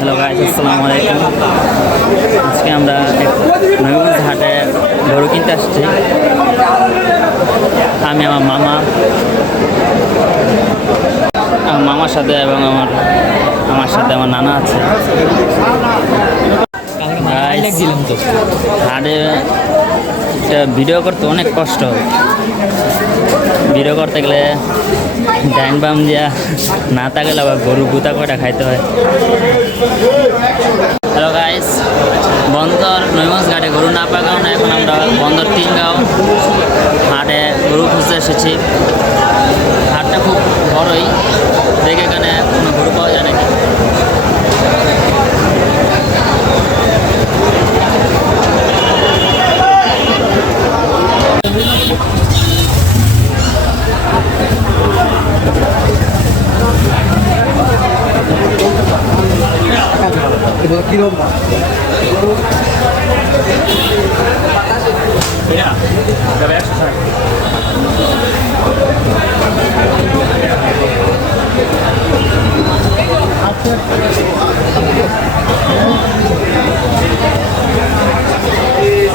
Hello guys, আসসালামু আলাইকুম। আজকে আমরা নবীগঞ্জ হাটে গরু কিনতে আসছি। আমি আমার মামার সাথে এবং আমার সাথে আমার নানা আছে। হাটে ভিডিও করতে অনেক কষ্ট হয়। ভিডিও করতে গেলে ডাইন বাম দিয়া না থাকলে আবার গরু গুতা কয়টা খাইতে হয়। হ্যালো গাইস, বন্দর নবীগঞ্জ ঘাটে গরু না পাওয়ার কারণে এখন আমরা বন্দর 3 গাঁও হাটে গরু খুঁজতে এসেছি। হাটটা খুব বড়ই, দেখে এখানে কোনো গরু পাওয়া যায় নাকি।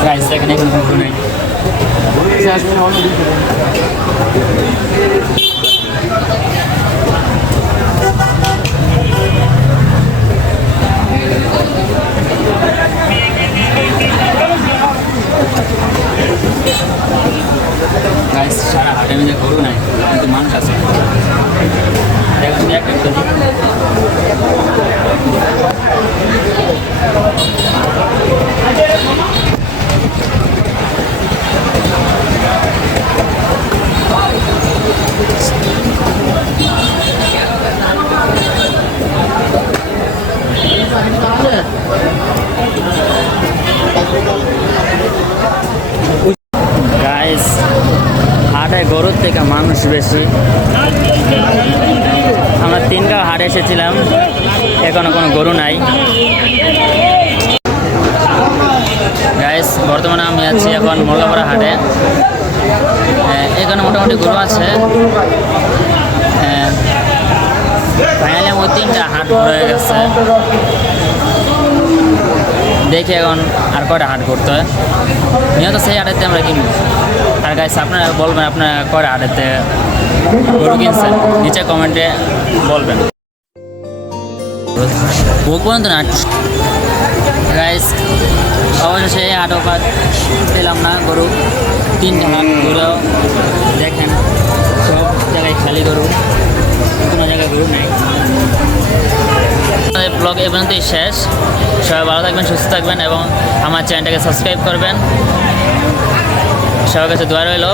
Guys, দেখেন এখন গরু নেই। গাইস, সারা হাটের মধ্যে গরু নাই, কিন্তু মানুষ আছে। দেখুন একটা গাইস, হাটে গরুর থেকে মানুষ বেশি। আমরা 3 গাঁও হাটে এসেছিলাম, এখনো কোনো গরু নাই। গাইস, বর্তমানে আমি আছি এখন মোল্লাপাড়া হাটে। এখানে মোটামুটি গরু আছে। ফাইনালি আমার 3টা হাট হয়ে গেছে। দেখি এখন আর কয়টা হাট করতে হয়। নিয়ত সেই হাটেতে আমরা কিনবো। আর গাইস, আপনারা বলবেন আপনারা কয়টা হাটেতে গরু কিনছেন, নিচে কমেন্টে বলবেন। ও পর্যন্ত না গাইস, অবশেষে এই হাটও পেলাম না গরু। 3টা হাট ঘুরেও দেখেন সব জায়গায় খালি গরু, কোনো জায়গায় গরু নেই। ব্লগ এ পর্যন্তই শেষ। সবাই ভালো থাকবেন, সুস্থ থাকবেন এবং আমার চ্যানেলটাকে সাবস্ক্রাইব করবেন। সবার কাছে দোয়া রইল।